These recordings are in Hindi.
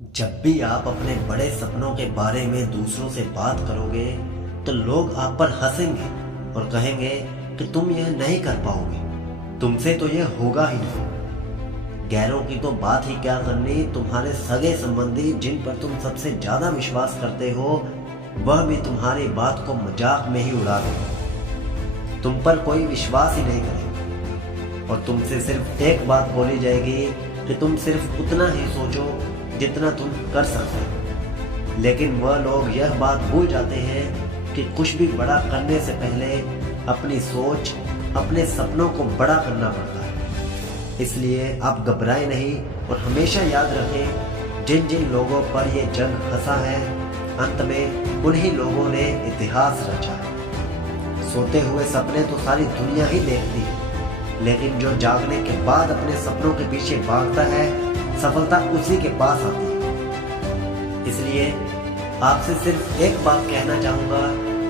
जब भी आप अपने बड़े सपनों के बारे में दूसरों से बात करोगे तो लोग आप पर हंसेंगे और कहेंगे कि तुम यह नहीं कर पाओगे, तुमसे तो यह होगा ही नहीं। गैरों की तो बात ही क्या करनी, तुम्हारे सगे संबंधी जिन पर तुम सबसे ज्यादा विश्वास करते हो वह भी तुम्हारी बात को मजाक में ही उड़ा देंगे। तुम पर कोई विश्वास ही नहीं करेगा और तुमसे सिर्फ एक बात बोली जाएगी कि तुम सिर्फ उतना ही सोचो जितना तुम कर सकते हो। लेकिन वह लोग यह बात भूल जाते हैं कि कुछ भी बड़ा करने से पहले अपनी सोच, अपने सपनों को बड़ा करना पड़ता है। इसलिए आप घबराएं नहीं और हमेशा याद रखें, जिन जिन लोगों पर यह जंग फंसा है अंत में उन्हीं लोगों ने इतिहास रचा है। सोते हुए सपने तो सारी दुनिया ही देखती है, लेकिन जो जागने के बाद अपने सपनों के पीछे भागता है सफलता उसी के पास आती है। इसलिए आपसे सिर्फ एक बात कहना चाहूंगा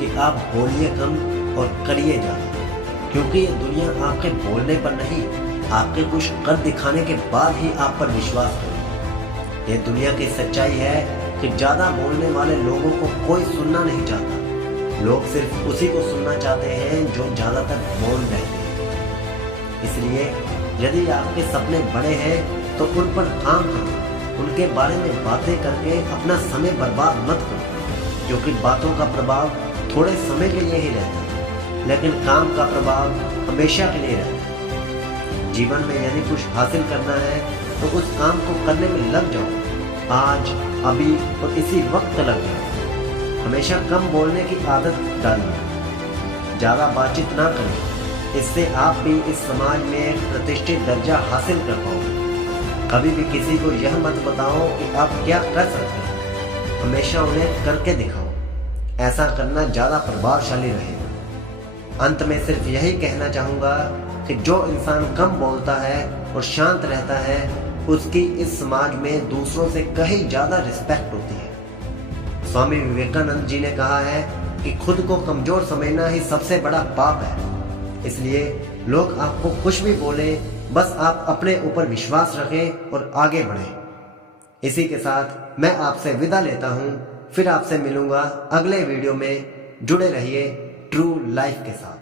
कि आप बोलिए कम और करिए ज्यादा, क्योंकि ये दुनिया आपके बोलने पर नहीं, आपके कुछ कर दिखाने के बाद ही आप पर विश्वास करेगी। ये दुनिया की सच्चाई है कि ज्यादा बोलने वाले लोगों को कोई सुनना नहीं चाहता। लोग सिर्फ उसी को सुनना चाहते हैं जो ज्यादातर मौन रहते हैं। इसलिए यदि आपके सपने बड़े हैं तो उन पर काम करो, उनके बारे में बातें करके अपना समय बर्बाद मत करो, क्योंकि बातों का प्रभाव थोड़े समय के लिए ही रहता है, लेकिन काम का प्रभाव हमेशा के लिए रहता है। जीवन में यदि कुछ हासिल करना है तो उस काम को करने में लग जाओ, आज, अभी और इसी वक्त लग जाओ। हमेशा कम बोलने की आदत डालिए, ज्यादा बातचीत ना करें, इससे आप भी इस समाज में एक प्रतिष्ठित दर्जा हासिल कर पाओगे। कभी भी किसी को यह मत बताओ कि आप क्या कर सकते हैं, हमेशा उन्हें करके दिखाओ। ऐसा करना ज्यादा प्रभावशाली रहेगा। अंत में सिर्फ यही कहना चाहूंगा कि जो इंसान कम बोलता है और शांत रहता है उसकी इस समाज में दूसरों से कहीं ज्यादा रिस्पेक्ट होती है। स्वामी विवेकानंद जी ने कहा है कि खुद को कमजोर समझना ही सबसे बड़ा पाप है। इसलिए लोग आपको कुछ भी बोले, बस आप अपने ऊपर विश्वास रखें और आगे बढ़ें। इसी के साथ मैं आपसे विदा लेता हूं, फिर आपसे मिलूंगा अगले वीडियो में। जुड़े रहिए ट्रू लाइफ के साथ।